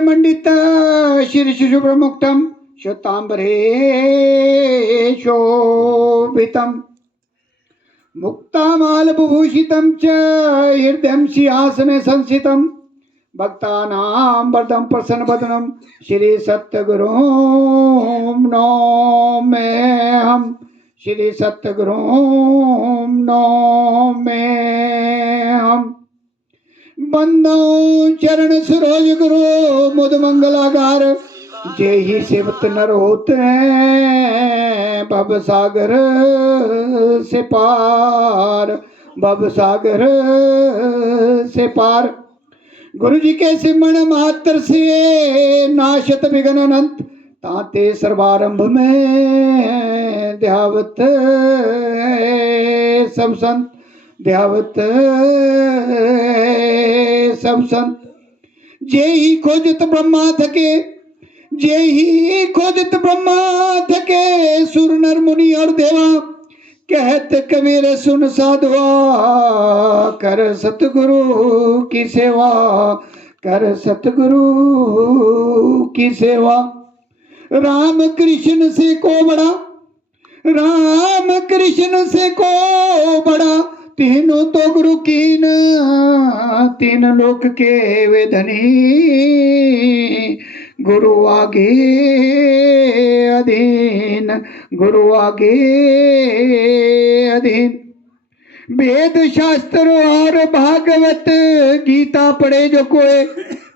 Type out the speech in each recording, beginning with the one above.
मंडित शीर्ष शुभ्रमुक्तम श्वेतांबरे शोभितम मुक्तामालविभूषितं च हृदयं सिंहासने संस्थितं भक्तानां वरदं प्रसन्नवदनं श्री सद्गुरुं नौम्यहं श्री सद्गुरुं नौम्यहं बंदो चरण सरोज गुरु मुद मंगलागार जय ही सेवत नर होते हैं भव सागर से पार, भव सागर से पार। गुरु जी के सिमरण मात्र से नाशत विघ्न अनंत ताते सर्वारंभ में ध्यावत सब संत, ध्यावत सब संत। जय ही खोजत ब्रह्मा थके, जय ही खोजत ब्रह्मा थके सुर नर मुनि और देवा कहत कबीर सुन साधुआ कर सतगुरु की सेवा, कर सतगुरु की सेवा। राम कृष्ण से को बड़ा, राम कृष्ण से को बड़ा तीनों तो गुरु कीन, तीन लोक के वे धनी गुरु आगे अधीन, गुरु आगे अधीन। वेद शास्त्र और भागवत गीता पढ़े जो कोई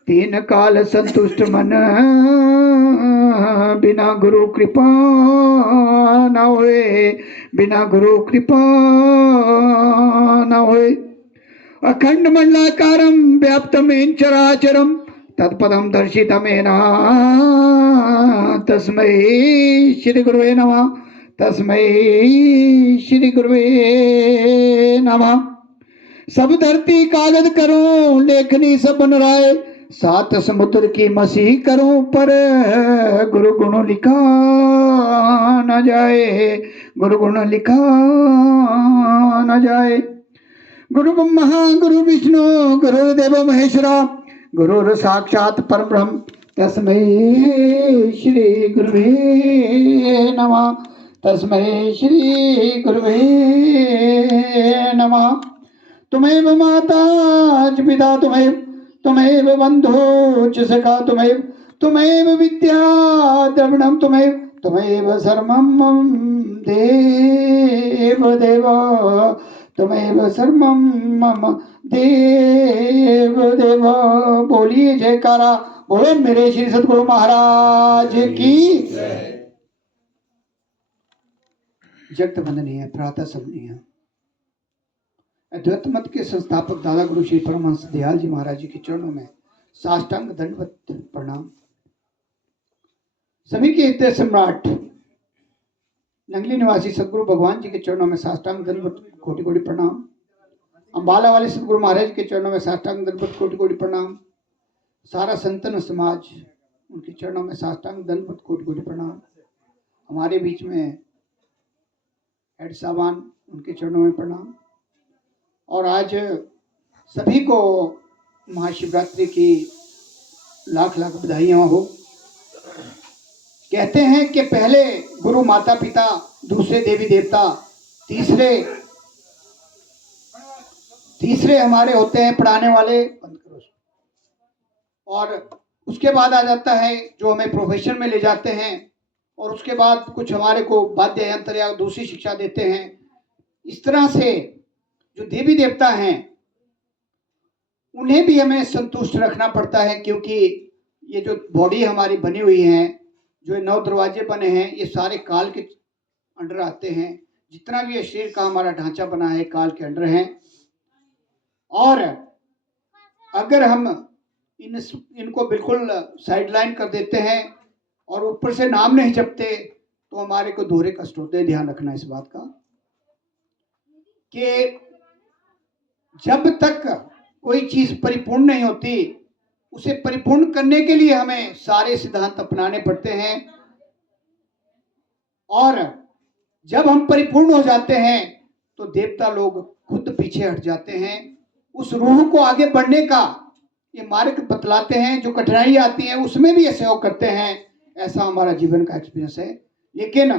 तीन काल संतुष्ट मन, बिना गुरु कृपा न होए, बिना गुरु कृपा न होए। अखंड मंडलाकारं व्याप्तमेन चराचरं तत्पदं दर्शितमेन तस्मै श्री गुरुवे नमः, तस्मै श्री गुरुवे नमः। सब धरती कागज करूं लेखनी सब बन राय, सात समुद्र की मसीह करूं पर गुरु गुण लिखा न जाए, गुरु गुण लिखा न जाए। गुरु ब्रह्मा गुरु विष्णु गुरुदेव महेश्वरा गुरुर साक्षात परब्रह्म तस्मै श्री गुरुवे नमः, तस्मै श्री गुरुवे नमः। तुमेव माता च पिता तुमेव, तुमेव बंधु च सखा तुमेव, तुमेव विद्या द्रविणं तुमेव, तुमेव सर्वं मम देव देव, तुमेव सर्वं मम देव देव। बोलिए जयकारा, बोलो मेरे श्री सतगुरु महाराज की। जगत वंदनीय प्रातः समनीय अद्वैत मत के संस्थापक दादा गुरु श्री परमहंस दयाल जी महाराज जी के चरणों में साष्टांग दंडवत प्रणाम। सभी के हृदय सम्राट नंगली निवासी सदगुरु भगवान जी के चरणों में साष्टांग दंडवत कोटि कोटि प्रणाम। अंबाला वाले सदगुरु महाराज के चरणों में साष्टांग दंडवत कोटि कोटि प्रणाम। सारा संतन समाज उनके चरणों में साष्टांग दंडवत कोटि कोटि प्रणाम। हमारे बीच में हेड साहबान उनके चरणों में प्रणाम। और आज सभी को महाशिवरात्रि की लाख लाख बधाइयां हो। कहते हैं कि पहले गुरु माता पिता, दूसरे देवी देवता, तीसरे हमारे होते हैं पढ़ाने वाले, और उसके बाद आ जाता है जो हमें प्रोफेशन में ले जाते हैं, और उसके बाद कुछ हमारे को वाद्य यंत्र या दूसरी शिक्षा देते हैं। इस तरह से जो देवी देवता हैं उन्हें भी हमें संतुष्ट रखना पड़ता है, क्योंकि ये जो बॉडी हमारी बनी हुई है, जो 9 दरवाजे बने हैं, ये सारे काल के अंडर आते हैं। जितना भी ये शरीर का हमारा ढांचा बना है काल के अंडर है। और अगर हम इनको बिल्कुल साइडलाइन कर देते हैं और ऊपर से नाम नहीं जपते तो हमारे को दोहरे कष्ट होते हैं। ध्यान रखना इस बात का कि जब तक कोई चीज परिपूर्ण नहीं होती, उसे परिपूर्ण करने के लिए हमें सारे सिद्धांत अपनाने पड़ते हैं। और जब हम परिपूर्ण हो जाते हैं तो देवता लोग खुद पीछे हट जाते हैं। उस रूह को आगे बढ़ने का ये मार्ग बतलाते हैं, जो कठिनाई आती है उसमें भी ये सहयोग करते हैं। ऐसा हमारा जीवन का एक्सपीरियंस है। लेकिन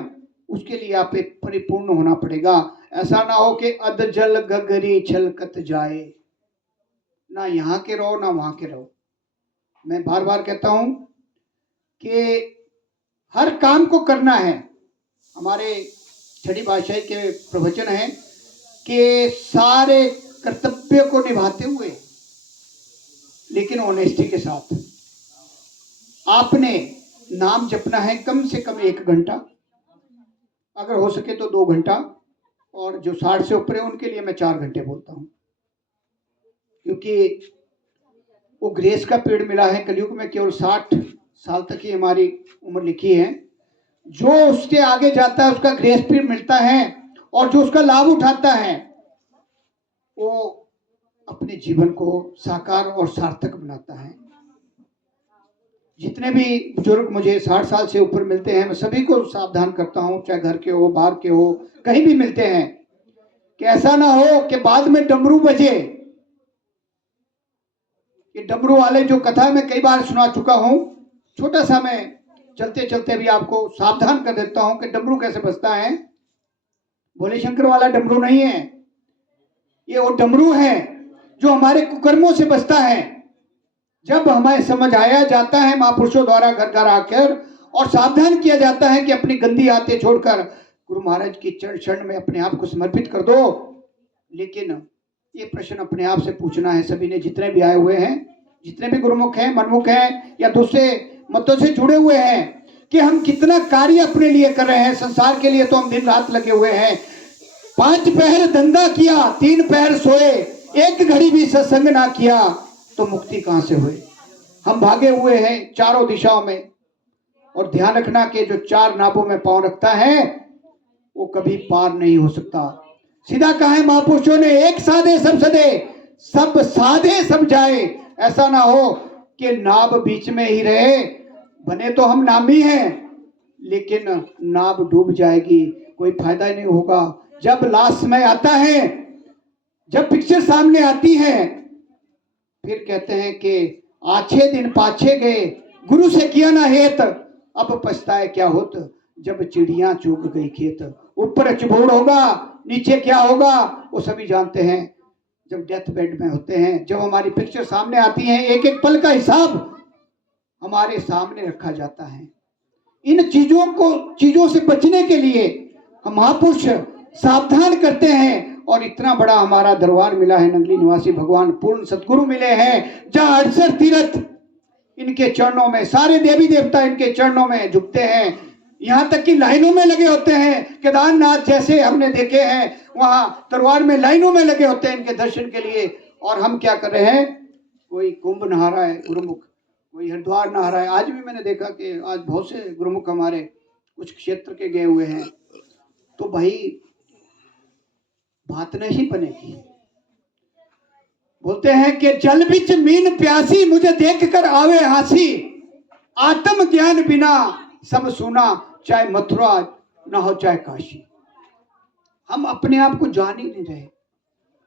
उसके लिए आप एक परिपूर्ण होना पड़ेगा। ऐसा ना हो कि अध जल गगरी छलकत जाए, ना यहाँ के रहो ना वहां के रहो। मैं बार बार कहता हूं कि हर काम को करना है। हमारे छठी भाषाई के प्रवचन है कि सारे कर्तव्य को निभाते हुए लेकिन ऑनेस्टी के साथ आपने नाम जपना है कम से कम 1 घंटा, अगर हो सके तो 2 घंटा, और जो 60 से ऊपर है उनके लिए मैं 4 घंटे बोलता हूं, क्योंकि वो ग्रेस का पीरियड मिला है कलयुग में। केवल 60 साल तक ही हमारी उम्र लिखी है। जो उसके आगे जाता है उसका ग्रेस पीरियड मिलता है, और जो उसका लाभ उठाता है वो अपने जीवन को साकार और सार्थक बनाता है। जितने भी बुजुर्ग मुझे 60 साल से ऊपर मिलते हैं, मैं सभी को सावधान करता हूं, चाहे घर के हो बाहर के हो कहीं भी मिलते हैं, कि ऐसा ना हो कि बाद में डमरू बजे। ये डमरू वाले जो कथा मैं कई बार सुना चुका हूं, छोटा सा मैं चलते चलते भी आपको सावधान कर देता हूं कि डमरू कैसे बजता है। भोले शंकर वाला डमरू नहीं है, ये वो डमरू है जो हमारे कुकर्मों से बचता है। जब हमें समझ आया जाता है महापुरुषों द्वारा घर घर आकर, और सावधान किया जाता है कि अपनी गंदी आदतें छोड़कर गुरु महाराज की चरण में अपने आप को समर्पित कर दो। लेकिन ये प्रश्न अपने आप से पूछना है सभी ने, जितने भी आए हुए हैं, जितने भी गुरुमुख हैं, मनमुख हैं, या दूसरे मतों से जुड़े हुए हैं, कि हम कितना कार्य अपने लिए कर रहे हैं। संसार के लिए तो हम दिन रात लगे हुए हैं। 5 पहर धंधा किया, 3 पहर सोए, 1 घड़ी भी सत्संग ना किया, तो मुक्ति कहां से हुई। हम भागे हुए हैं चारों दिशाओं में, और ध्यान रखना कि जो 4 नाभों में पांव रखता है वो कभी पार नहीं हो सकता। सीधा कहा है महापुरुषों ने, एक साधे सब सदे, सब साधे सब जाए। ऐसा ना हो कि नाभ बीच में ही रहे। बने तो हम नामी हैं, लेकिन नाभ डूब जाएगी, कोई फायदा नहीं होगा। जब लास्ट में आता है, जब पिक्चर सामने आती है, फिर कहते हैं कि आछे दिन पाछे गए, गुरु से किया ना हेत, अब पछताए क्या होत, जब चिड़िया चूक गई खेत। ऊपर चबोड़ होगा, नीचे क्या होगा वो सभी जानते हैं। जब डेथ बेड में होते हैं, जब हमारी पिक्चर सामने आती है, एक एक पल का हिसाब हमारे सामने रखा जाता है। इन चीजों से बचने के लिए हम महापुरुष सावधान करते हैं। और इतना बड़ा हमारा दरबार मिला है, नंगली निवासी भगवान पूर्ण सतगुरु मिले हैं, जहां 68 तीर्थ इनके चरणों में, सारे देवी देवता इनके चरणों में झुकते हैं। यहां तक कि लाइनों में लगे होते हैं। केदारनाथ जैसे हमने देखे हैं, वहां दरबार में लाइनों में लगे होते हैं इनके दर्शन के लिए। और हम क्या कर रहे हैं, कोई कुंभ नहा रहा है गुरुमुख, कोई हरिद्वार नहा रहा है। आज भी मैंने देखा कि आज बहुत से गुरुमुख हमारे कुछ क्षेत्र के गए हुए हैं। तो भाई बात नहीं बनेगी। बोलते हैं कि जल बिच मीन प्यासी, मुझे देखकर आवे हंसी, आत्म ज्ञान बिना सब सुना, चाहे मथुरा ना हो चाहे काशी। हम अपने आप को जान ही नहीं रहे।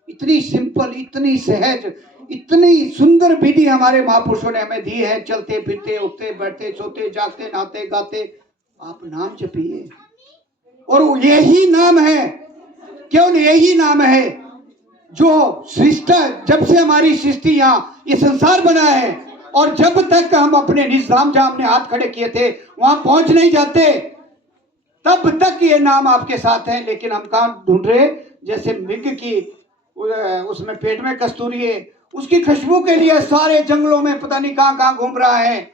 इतनी सिंपल, इतनी सहज, इतनी सुंदर विधि हमारे महापुरुषों ने हमें दी है। चलते फिरते, उठते बैठते, सोते जागते, नहाते गाते, आप नाम जपिए। और यही नाम है, केवल यही नाम है जो सृष्टि, जब से हमारी सृष्टि यहाँ ये संसार बना है, और जब तक हम अपने निज धाम जहां हमने हाथ खड़े किए थे वहां पहुंच नहीं जाते, तब तक ये नाम आपके साथ है। लेकिन हम कहां ढूंढ रहे, जैसे मृग की उसमें पेट में कस्तूरी है, उसकी खुशबू के लिए सारे जंगलों में पता नहीं कहां कहां घूम रहा है,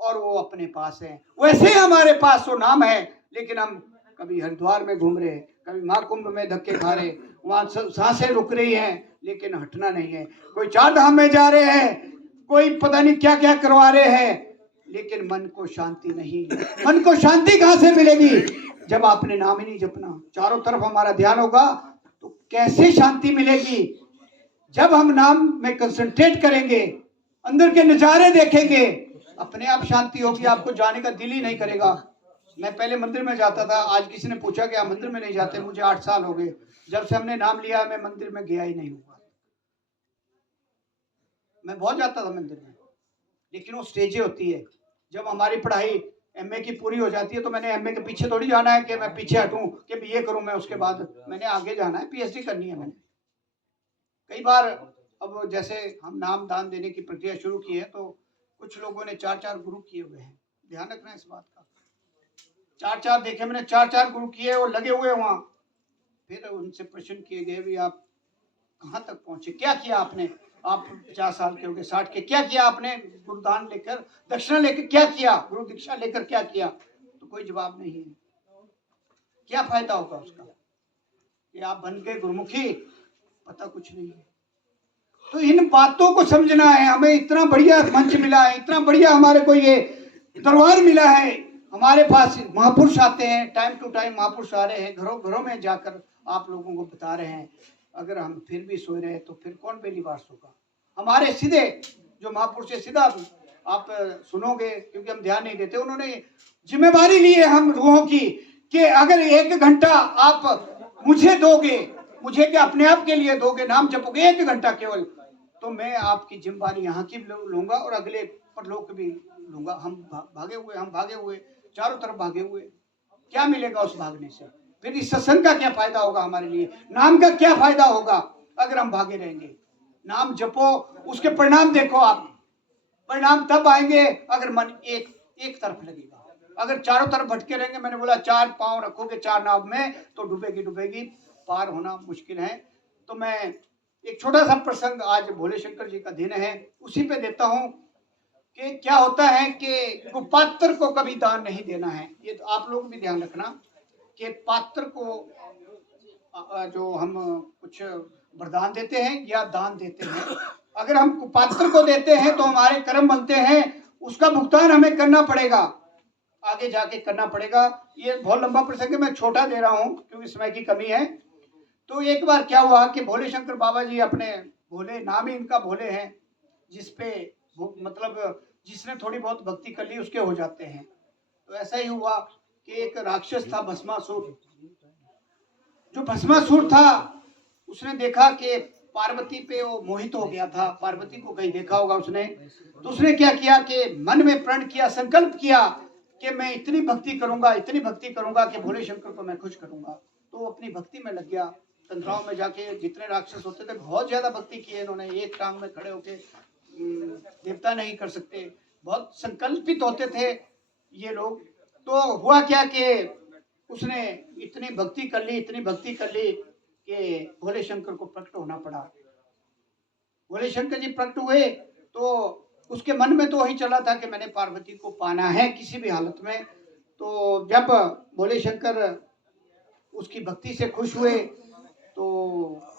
और वो अपने पास है। वैसे हमारे पास वो नाम है, लेकिन हम कभी हरिद्वार में घूम रहे, कभी महाकुंभ में धक्के खा रहे, वहां सांसें रुक रही हैं, लेकिन हटना नहीं है। कोई 4 धाम में जा रहे हैं, कोई पता नहीं क्या क्या करवा रहे हैं, लेकिन मन को शांति नहीं। मन को शांति कहां से मिलेगी, जब आपने नाम ही नहीं जपना। चारों तरफ हमारा ध्यान होगा तो कैसे शांति मिलेगी। जब हम नाम में कंसंट्रेट करेंगे, अंदर के नजारे देखेंगे, अपने आप शांति होगी, आपको जाने का दिल ही नहीं करेगा। मैं पहले मंदिर में जाता था, आज किसी ने पूछा कि आप मंदिर में नहीं जाते, मुझे 8 साल हो गए। जब से हमने नाम लिया मैं मंदिर में गया ही नहीं हुआ। मैं बहुत जाता था मंदिर में, लेकिन वो स्टेजें होती है। जब हमारी पढ़ाई एमए की पूरी हो जाती है तो मैंने एमए के पीछे थोड़ी जाना है कि मैं पीछे हटूं कि ये करूं, मैं उसके बाद मैंने आगे जाना है, पीएचडी करनी है मैंने। कई बार अब जैसे हम नाम दान देने की प्रक्रिया शुरू की है तो कुछ लोगों ने 4-4 गुरु किए हुए हैं, ध्यान रखना इस बात का। 4-4 देखे मैंने, 4-4 गुरु किए और लगे हुए वहां। फिर उनसे प्रश्न किए गए भी आप कहाँ तक पहुंचे, क्या किया आपने, आप 50 साल के हो गए, 60 के, क्या किया आपने, गुरुदान लेकर दक्षिणा लेकर क्या किया, गुरु दीक्षा लेकर क्या किया? तो कोई जवाब नहीं है। क्या फायदा होगा उसका कि आप बन गए गुरुमुखी, पता कुछ नहीं है। तो इन बातों को समझना है हमें। इतना बढ़िया मंच मिला है, इतना बढ़िया हमारे को ये दरबार मिला है, हमारे पास महापुरुष आते हैं, टाइम टू टाइम महापुरुष आ रहे हैं, घरों घरों में जाकर आप लोगों को बता रहे हैं। अगर हम फिर भी सोए रहे तो फिर कौन बेलीवार होगा? हमारे सीधे जो महापुरुष है, सीधा आप सुनोगे, क्योंकि हम ध्यान नहीं देते। उन्होंने जिम्मेवारी ली है हम लोगों की कि अगर 1 घंटा आप मुझे दोगे, मुझे क्या अपने आप के लिए दोगे, नाम जपोगे 1 घंटा केवल, तो मैं आपकी जिम्मेवारी यहाँ की लूंगा और अगले परलोक भी लूंगा। हम भागे हुए चारों तरफ भागे हुए, क्या मिलेगा उस भागने से? फिर इस सत्संग का क्या फायदा होगा हमारे लिए? नाम का क्या फायदा होगा अगर हम भागे रहेंगे? नाम जपो, उसके परिणाम देखो आप। परिणाम तब आएंगे अगर मन एक तरफ लगेगा। अगर चारों तरफ भटके रहेंगे, मैंने बोला 4 पांव रखोगे 4 नाव में तो डूबेगी, पार होना मुश्किल है। तो मैं एक छोटा सा प्रसंग, आज भोले शंकर जी का दिन है, उसी पे देता हूं कि क्या होता है कि कुपात्र को कभी दान नहीं देना है। ये तो आप लोग भी ध्यान रखना कि पात्र को जो हम कुछ वरदान देते हैं या दान देते हैं, अगर हम कुपात्र को देते हैं तो हमारे कर्म बनते हैं, उसका भुगतान हमें करना पड़ेगा, आगे जाके करना पड़ेगा। ये बहुत लंबा प्रसंग है, मैं छोटा दे रहा हूँ क्योंकि समय की कमी है। तो एक बार क्या हुआ कि भोले शंकर बाबा जी, अपने भोले नाम ही इनका भोले हैं, जिसपे मतलब जिसने थोड़ी बहुत भक्ति कर ली उसके हो जाते हैं। तो ऐसा ही हुआ कि एक राक्षस था भस्मासुर। जो भस्मासुर था उसने देखा कि पार्वती पे वो मोहित हो गया था, पार्वती को कहीं देखा होगा उसने। तो उसने क्या किया कि मन में प्रण किया, संकल्प किया कि मैं इतनी भक्ति करूंगा कि भोले शंकर को मैं खुश करूंगा। तो अपनी भक्ति में लग गया। तंत्राओं में जाके जितने राक्षस होते थे, बहुत ज्यादा भक्ति की है इन्होंने, एक टांग में खड़े होके देवता नहीं कर सकते, बहुत संकल्पित होते थे ये लोग। तो हुआ क्या कि उसने इतनी भक्ति कर ली कि भोले शंकर को प्रकट होना पड़ा। भोले शंकर जी प्रकट हुए तो उसके मन में तो वही चला था कि मैंने पार्वती को पाना है किसी भी हालत में। तो जब भोले शंकर उसकी भक्ति से खुश हुए तो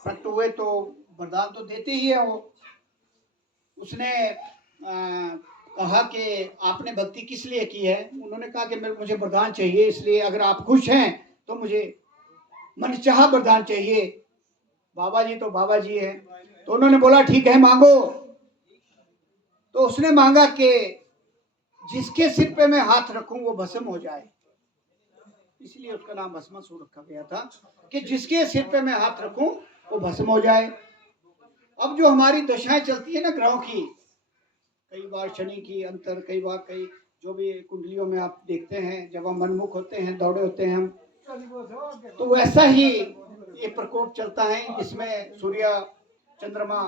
प्रकट हुए, तो वरदान तो देते ही है वो। उसने कहा कि आपने भक्ति किस लिए की है? उन्होंने कहा कि मुझे वरदान चाहिए, इसलिए अगर आप खुश हैं तो मुझे मनचाहा वरदान चाहिए। बाबा जी तो बाबा जी है। तो उन्होंने बोला ठीक है मांगो। तो उसने मांगा कि जिसके सिर पे मैं हाथ रखूं वो भस्म हो जाए, इसलिए उसका नाम भस्मासुर रखा गया था कि जिसके सिर पे मैं हाथ रखूं वो भस्म हो जाए। अब जो हमारी दशाएं चलती है ना ग्रहों की, कई बार शनि की अंतर, कई बार कई जो भी कुंडलियों में आप देखते हैं, जब हम मनमुख होते हैं, दौड़े होते हैं हम, तो वैसा ही ये प्रकोप चलता है जिसमें सूर्य चंद्रमा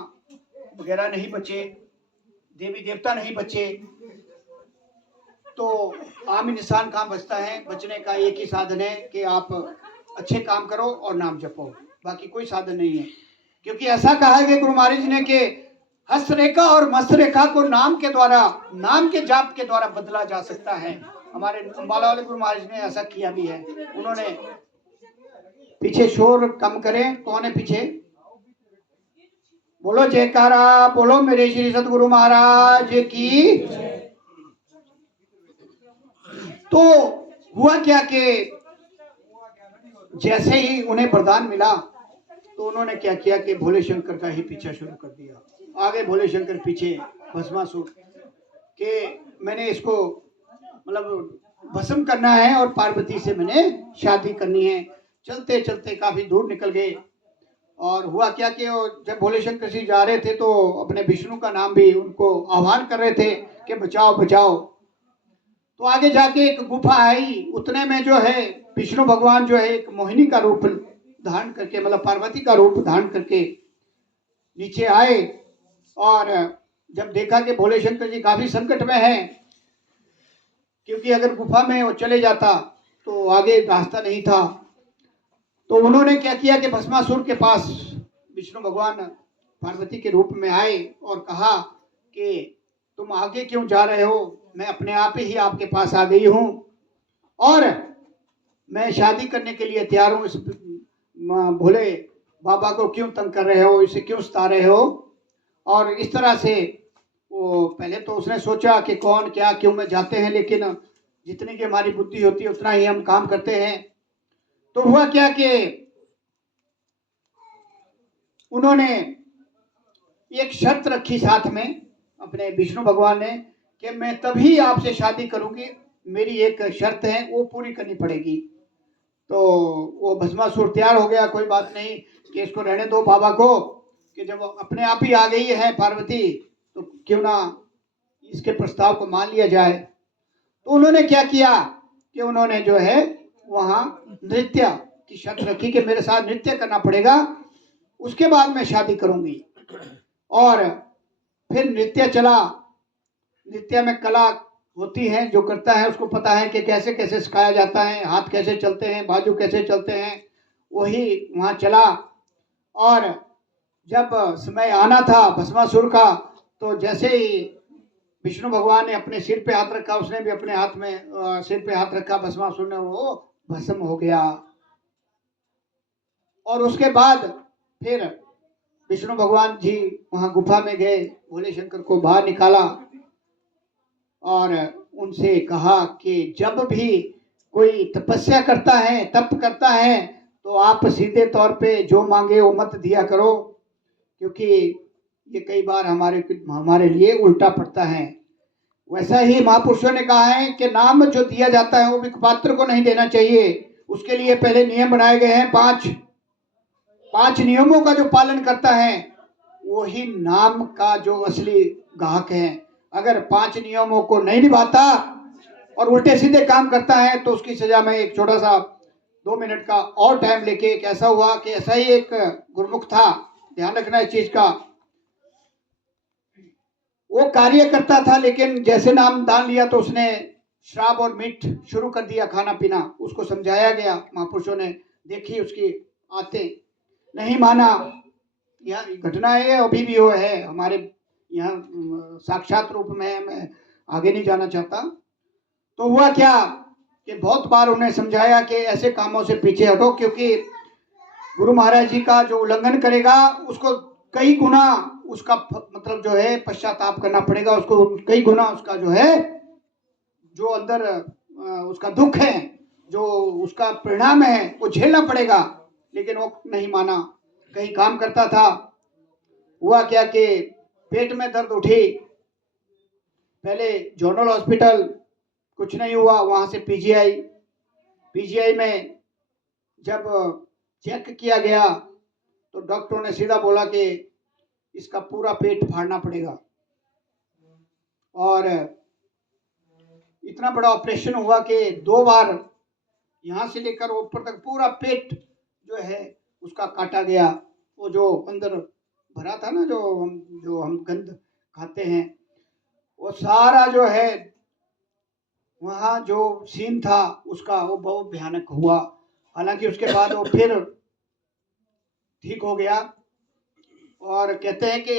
वगैरह नहीं बचे, देवी देवता नहीं बचे, तो आम इंसान कहाँ बचता है? बचने का एक ही साधन है कि आप अच्छे काम करो और नाम जपो, बाकी कोई साधन नहीं है। क्योंकि ऐसा कहा है गुरु महाराज ने कि हस्तरेखा और मस्तरेखा को नाम के द्वारा, नाम के जाप के द्वारा बदला जा सकता है। हमारे अंबाला वाले गुरु महाराज ने ऐसा किया भी है। उन्होंने, पीछे शोर कम करें, कौन है पीछे? बोलो जयकारा, बोलो मेरे श्री सतगुरु महाराज की। तो हुआ क्या कि जैसे ही उन्हें वरदान मिला तो उन्होंने क्या किया कि भोले शंकर का ही पीछा शुरू कर दिया। आगे भोले शंकर, पीछे भस्मासुर के मैंने इसको मतलब भस्म करना है और पार्वती से मैंने शादी करनी है। चलते चलते काफी दूर निकल गए और हुआ क्या कि जब भोले शंकर जी जा रहे थे तो अपने विष्णु का नाम भी उनको आह्वान कर रहे थे कि बचाओ बचाओ। तो आगे जाके एक गुफा आई, उतने में जो है विष्णु भगवान जो है एक मोहिनी का रूप धारण करके, मतलब पार्वती का रूप धारण करके नीचे आए। और जब देखा कि भोले शंकर जी काफी संकट में हैं, क्योंकि अगर गुफा में वो चले जाता तो आगे रास्ता नहीं था, तो उन्होंने क्या किया कि भस्मासुर के पास विष्णु भगवान पार्वती के रूप में आए और कहा कि तुम आगे क्यों जा रहे हो, मैं अपने आप ही आपके पास आ गई हूं और मैं शादी करने के लिए तैयार हूं। इस भोले बाबा को क्यों तंग कर रहे हो, इसे क्यों सता रहे हो। और इस तरह से वो पहले तो उसने सोचा कि कौन क्या क्यों में जाते हैं, लेकिन जितनी की हमारी बुद्धि होती है उतना ही हम काम करते हैं। तो हुआ क्या कि उन्होंने एक शर्त रखी साथ में अपने विष्णु भगवान ने कि मैं तभी आपसे शादी करूंगी, मेरी एक शर्त है वो पूरी करनी पड़ेगी। तो वो भस्मासुर तैयार हो गया, कोई बात नहीं कि इसको रहने दो बाबा को, कि जब अपने आप ही आ गई है पार्वती तो क्यों ना इसके प्रस्ताव को मान लिया जाए। तो उन्होंने क्या किया कि उन्होंने जो है वहां नृत्य की शर्त रखी कि मेरे साथ नृत्य करना पड़ेगा, उसके बाद मैं शादी करूंगी। और फिर नृत्य चला। नृत्य में कला होती है, जो करता है उसको पता है कि कैसे कैसे सिखाया जाता है, हाथ कैसे चलते हैं, बाजू कैसे चलते हैं, वही वहाँ चला। और जब समय आना था भस्मासुर का, तो जैसे ही विष्णु भगवान ने अपने सिर पे हाथ रखा, उसने भी अपने हाथ में सिर पे हाथ रखा, भस्मासुर ने वो भस्म हो गया। और उसके बाद फिर विष्णु भगवान जी वहां गुफा में गए, भोले शंकर को बाहर निकाला और उनसे कहा कि जब भी कोई तपस्या करता है, तप करता है, तो आप सीधे तौर पे जो मांगे वो मत दिया करो, क्योंकि ये कई बार हमारे लिए उल्टा पड़ता है। वैसा ही महापुरुषों ने कहा है कि नाम जो दिया जाता है वो भी पात्र को नहीं देना चाहिए। उसके लिए पहले नियम बनाए गए हैं, पांच नियमों का जो पालन करता है वही नाम का जो असली ग्राहक है। अगर 5 नियमों को नहीं निभाता और उल्टे सीधे काम करता है तो उसकी सजा में एक छोटा सा 2 मिनट का और टाइम लेके, एक ऐसा हुआ कि ऐसा ही एक गुरुमुख था, ध्यान रखना इस चीज का, वो कार्य करता था लेकिन जैसे नाम दान लिया तो उसने शराब और मीट शुरू कर दिया, खाना पीना। उसको समझाया गया, महापुरुषों ने देखी उसकी आते, नहीं माना। यह घटना है, अभी भी वो है हमारे यहाँ साक्षात रूप में, मैं आगे नहीं जाना चाहता। तो हुआ क्या कि बहुत बार उन्हें समझाया कि ऐसे कामों से पीछे हटो, क्योंकि गुरु महाराज जी का जो उल्लंघन करेगा उसको कई गुना उसका मतलब जो है पश्चाताप करना पड़ेगा, उसको कई गुना उसका जो है जो अंदर उसका दुख है, जो उसका परिणाम है वो झेलना पड़ेगा। लेकिन वो नहीं माना, कहीं काम करता था। हुआ क्या कि पेट में दर्द उठी, पहले जोनल हॉस्पिटल, कुछ नहीं हुआ, वहां से पीजीआई में जब चेक किया गया तो डॉक्टरों ने सीधा बोला कि इसका पूरा पेट फाड़ना पड़ेगा। और इतना बड़ा ऑपरेशन हुआ कि 2 बार यहाँ से लेकर ऊपर तक पूरा पेट जो है उसका काटा गया। वो जो अंदर भरा था ना, जो हम गंद खाते हैं, वो सारा जो है वहाँ जो सीन था उसका वो बहुत भयानक हुआ। हालांकि उसके बाद वो फिर ठीक हो गया। और कहते हैं कि